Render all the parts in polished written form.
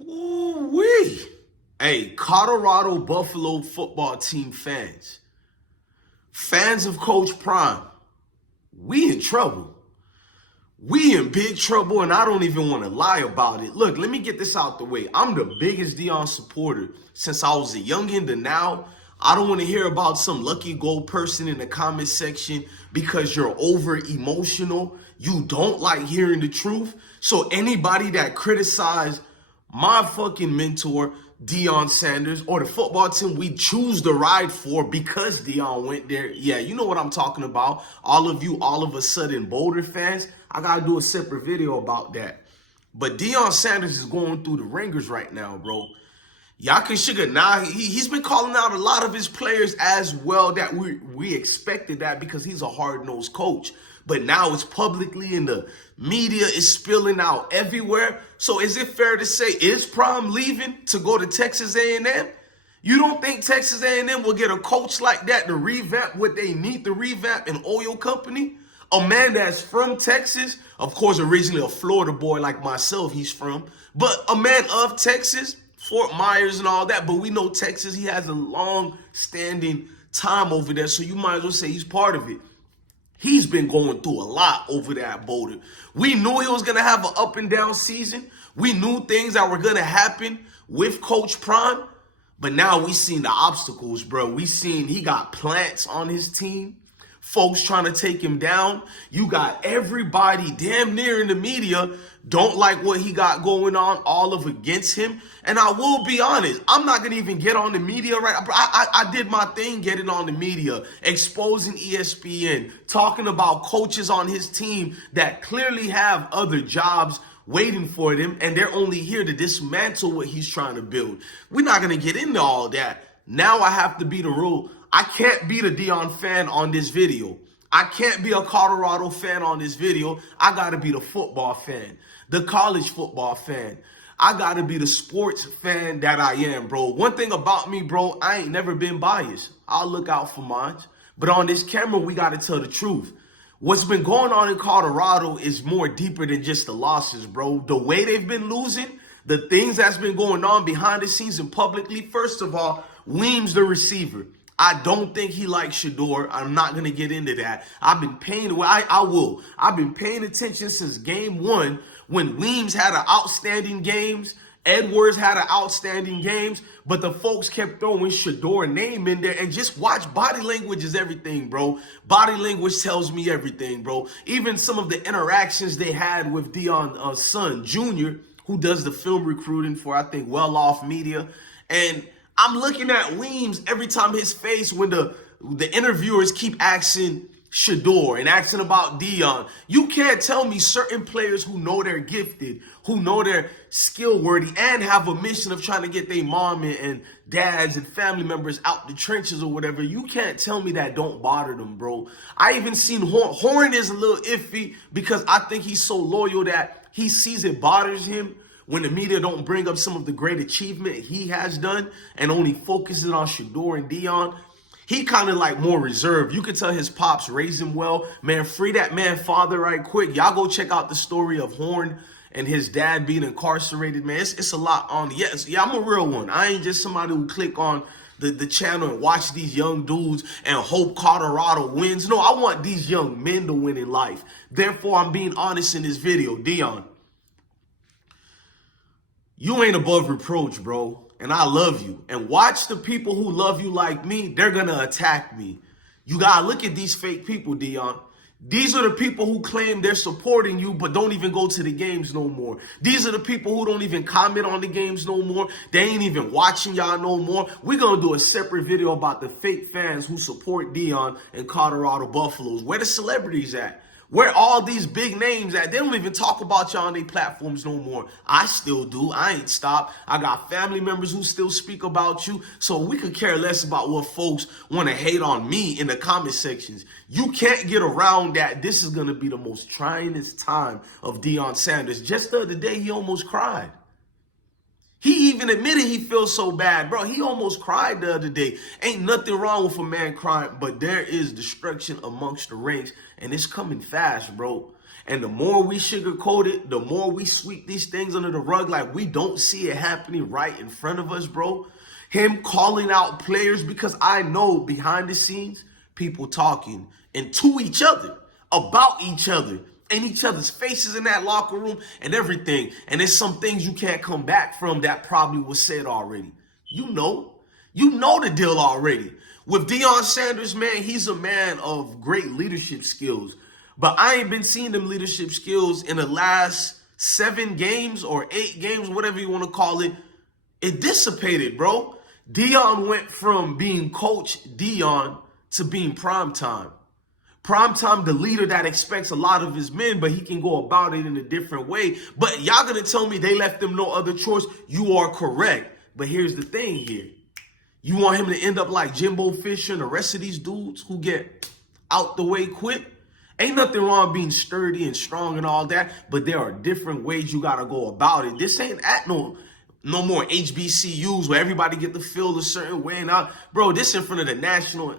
Ooh-wee. Hey, Colorado Buffalo football team fans of Coach Prime, we in trouble. We in big trouble, and I don't even want to lie about it. Look, let me get this out the way. I'm the biggest Deion supporter since I was a youngin' to now. I don't want to hear about some lucky gold person in the comment section because you're over emotional. You don't like hearing the truth. So anybody that criticized my fucking mentor, Deion Sanders, or the football team we choose to ride for because Deion went there. Yeah, you know what I'm talking about. All of you, all of a sudden, Boulder fans, I got to do a separate video about that. But Deion Sanders is going through the ringers right now, bro. Y'all can sugar now. He's been calling out a lot of his players as well that we expected that because he's a hard-nosed coach. But now it's publicly in the media, is spilling out everywhere. So is it fair to say, is Prime leaving to go to Texas A&M? You don't think Texas A&M will get a coach like that to revamp what they need to revamp, an oil company? A man that's from Texas, of course, originally a Florida boy like myself, he's from, but a man of Texas, Fort Myers and all that. But we know Texas, he has a long-standing time over there, so you might as well say he's part of it. He's been going through a lot over there at Boulder. We knew he was going to have an up and down season. We knew things that were going to happen with Coach Prime. But now we seen the obstacles, bro. We seen he got plants on his team. Folks trying to take him down. You got everybody damn near in the media don't like what he got going on, all of against him. And I will be honest, I'm not going to even get on the media right. I did my thing getting on the media, exposing ESPN, talking about coaches on his team that clearly have other jobs waiting for them, and they're only here to dismantle what he's trying to build. We're not going to get into all that. Now I have to be the rule. I can't be the Deion fan on this video. I can't be a Colorado fan on this video. I got to be the football fan, the college football fan. I got to be the sports fan that I am, bro. One thing about me, bro, I ain't never been biased. I'll look out for mine. But on this camera, we got to tell the truth. What's been going on in Colorado is more deeper than just the losses, bro. The way they've been losing, the things that's been going on behind the scenes and publicly. First of all, Weems, the receiver. I don't think he likes Shador. I'm not going to get into that. I've been paying, I've been paying attention since game one when Weems had an outstanding games. Edwards had an outstanding games, but the folks kept throwing Shador name in there. And just watch, body language is everything, bro. Body language tells me everything, bro. Even some of the interactions they had with Deion's son, Jr., who does the film recruiting for, I think, Well Off Media. And I'm looking at Weems every time his face when the interviewers keep asking Shador and asking about Deion. You can't tell me certain players who know they're gifted, who know they're skill worthy, and have a mission of trying to get their mom and dads and family members out the trenches or whatever. You can't tell me that don't bother them, bro. I even seen Horn is a little iffy because I think he's so loyal that he sees it bothers him when the media don't bring up some of the great achievement he has done and only focuses on Shador and Deion. He kind of like more reserved. You could tell his pops raised him well. Man, free that man father right quick. Y'all go check out the story of Horn and his dad being incarcerated, man. It's a lot on. Yes, yeah, I'm a real one. I ain't just somebody who click on the channel and watch these young dudes and hope Colorado wins. No, I want these young men to win in life. Therefore, I'm being honest in this video. Deion, you ain't above reproach, bro. And I love you. And watch the people who love you like me. They're going to attack me. You got to look at these fake people, Deion. These are the people who claim they're supporting you but don't even go to the games no more. These are the people who don't even comment on the games no more. They ain't even watching y'all no more. We're going to do a separate video about the fake fans who support Deion and Colorado Buffaloes. Where the celebrities at? Where all these big names at? They don't even talk about y'all on their platforms no more. I still do. I ain't stopped. I got family members who still speak about you. So we could care less about what folks want to hate on me in the comment sections. You can't get around that. This is going to be the most tryingest time of Deion Sanders. Just the other day, he almost cried. He even admitted he feels so bad, bro. He almost cried the other day. Ain't nothing wrong with a man crying, but there is destruction amongst the ranks, and it's coming fast, bro. And the more we sugarcoat it, the more we sweep these things under the rug like we don't see it happening right in front of us, bro. Him calling out players, because I know behind the scenes, people talking and to each other, about each other, in each other's faces in that locker room and everything. And there's some things you can't come back from that probably was said already. You know the deal already. With Deion Sanders, man, he's a man of great leadership skills. But I ain't been seeing them leadership skills in the last 7 games or 8 games, whatever you want to call it. It dissipated, bro. Deion went from being Coach Deion to being primetime. Primetime, the leader that expects a lot of his men, but he can go about it in a different way. But y'all gonna tell me they left him no other choice? You are correct. But here's the thing here. You want him to end up like Jimbo Fisher and the rest of these dudes who get out the way quick? Ain't nothing wrong being sturdy and strong and all that, but there are different ways you gotta go about it. This ain't at no more HBCUs where everybody get to feel a certain way. And bro, this in front of the national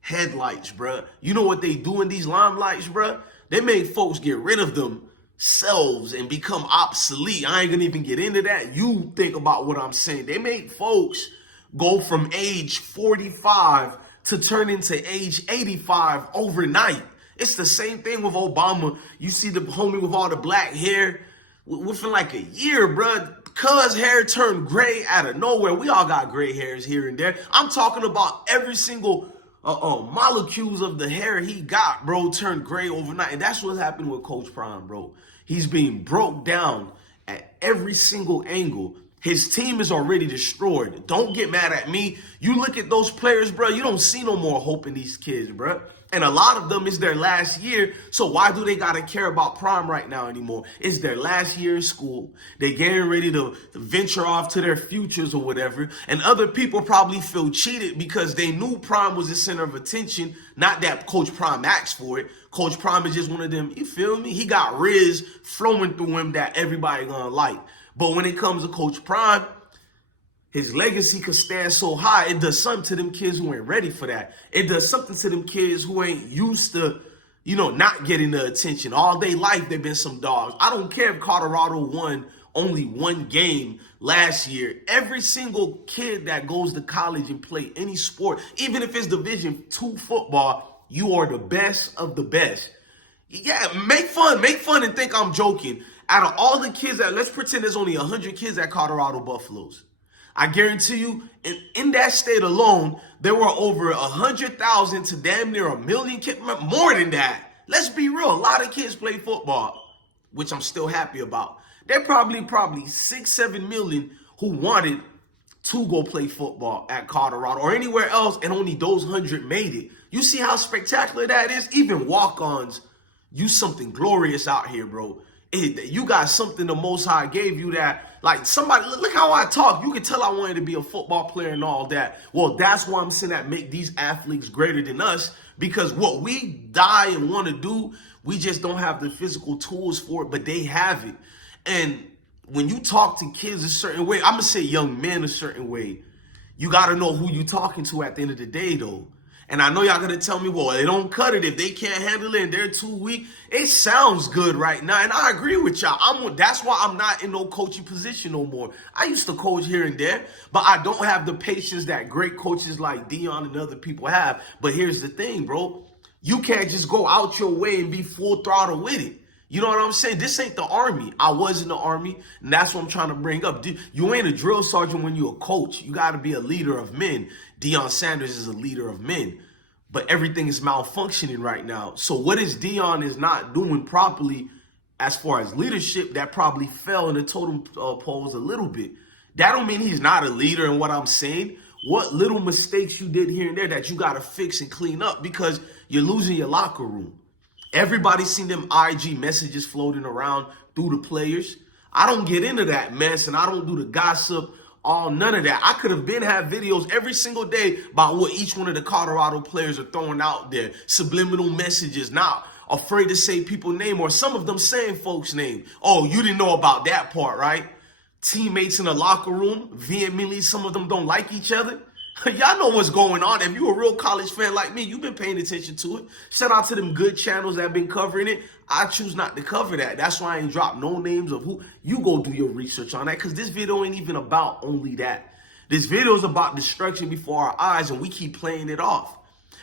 headlights, bro. You know what they do in these limelights, bro? They make folks get rid of themselves and become obsolete. I ain't gonna even get into that. You think about what I'm saying. They make folks go from age 45 to turn into age 85 overnight. It's the same thing with Obama. You see the homie with all the black hair within like a year, bro. Cuz hair turned gray out of nowhere. We all got gray hairs here and there. I'm talking about every single molecules of the hair he got, bro, turned gray overnight. And that's what happened with Coach Prime, bro. He's being broke down at every single angle. His team is already destroyed. Don't get mad at me. You look at those players, bro, you don't see no more hope in these kids, bro. And a lot of them is their last year. So why do they got to care about Prime right now anymore? It's their last year in school. They getting ready to venture off to their futures or whatever. And other people probably feel cheated because they knew Prime was the center of attention. Not that Coach Prime asked for it. Coach Prime is just one of them, you feel me? He got Riz flowing through him that everybody gonna like. But when it comes to Coach Prime, his legacy could stand so high, it does something to them kids who ain't ready for that. It does something to them kids who ain't used to, not getting the attention. All day life, they've been some dogs. I don't care if Colorado won only 1 game last year. Every single kid that goes to college and play any sport, even if it's Division II football, you are the best of the best. Yeah, make fun and think I'm joking. Out of all the kids let's pretend there's only 100 kids at Colorado Buffaloes. I guarantee you, in that state alone, there were over 100,000 to damn near 1 million kids, more than that. Let's be real, a lot of kids play football, which I'm still happy about. There are probably 6-7 million who wanted to go play football at Colorado or anywhere else, and only those 100 made it. You see how spectacular that is? Even walk-ons, you something glorious out here, bro. You got something the Most High gave you that, like somebody, look how I talk. You can tell I wanted to be a football player and all that. Well, that's why I'm saying that make these athletes greater than us, because what we die and want to do, we just don't have the physical tools for it, but they have it. And when you talk to kids a certain way, I'm going to say young men a certain way, you got to know who you talking to at the end of the day, though. And I know y'all gonna tell me, well, they don't cut it if they can't handle it and they're too weak. It sounds good right now, and I agree with y'all. That's why I'm not in no coaching position no more. I used to coach here and there, but I don't have the patience that great coaches like Deion and other people have. But here's the thing, bro. You can't just go out your way and be full throttle with it. You know what I'm saying? This ain't the Army. I was in the Army, and that's what I'm trying to bring up. You ain't a drill sergeant when you're a coach. You got to be a leader of men. Deion Sanders is a leader of men. But everything is malfunctioning right now. So what is Deion is not doing properly as far as leadership that probably fell in the totem poles a little bit. That don't mean he's not a leader in what I'm saying. What little mistakes you did here and there that you got to fix and clean up because you're losing your locker room. Everybody's seen them IG messages floating around through the players. I don't get into that mess, and I don't do the gossip, none of that. I could have had videos every single day about what each one of the Colorado players are throwing out there. Subliminal messages, not afraid to say people's name, or some of them saying folks' name. Oh, you didn't know about that part, right? Teammates in the locker room, vehemently, some of them don't like each other. Y'all know what's going on. If you're a real college fan like me, you've been paying attention to it. Shout out to them good channels that have been covering it. I choose not to cover that. That's why I ain't dropped no names of who. You go do your research on that, because this video ain't even about only that. This video is about destruction before our eyes, and we keep playing it off.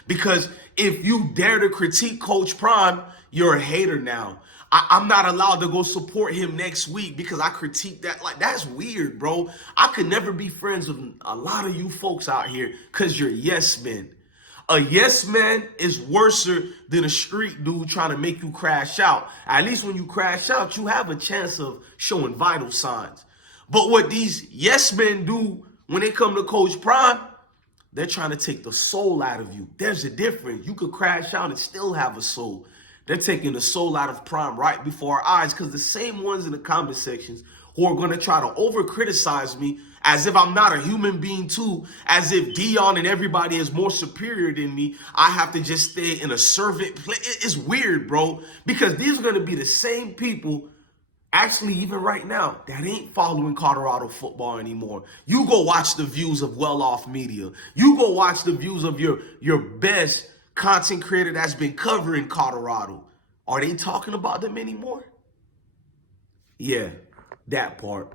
Because if you dare to critique Coach Prime, you're a hater now. I'm not allowed to go support him next week because I critique that. Like, that's weird, bro. I could never be friends with a lot of you folks out here because you're yes men. A yes man is worse than a street dude trying to make you crash out. At least when you crash out, you have a chance of showing vital signs. But what these yes men do when they come to Coach Prime, they're trying to take the soul out of you. There's a difference. You could crash out and still have a soul. They're taking the soul out of Prime right before our eyes, because the same ones in the comment sections who are going to try to over-criticize me as if I'm not a human being too, as if Deion and everybody is more superior than me, I have to just stay in a servant place. It's weird, bro, because these are going to be the same people, actually, even right now, that ain't following Colorado football anymore. You go watch the views of well-off media. You go watch the views of your best content creator that's been covering Colorado. Are they talking about them anymore? Yeah, that part.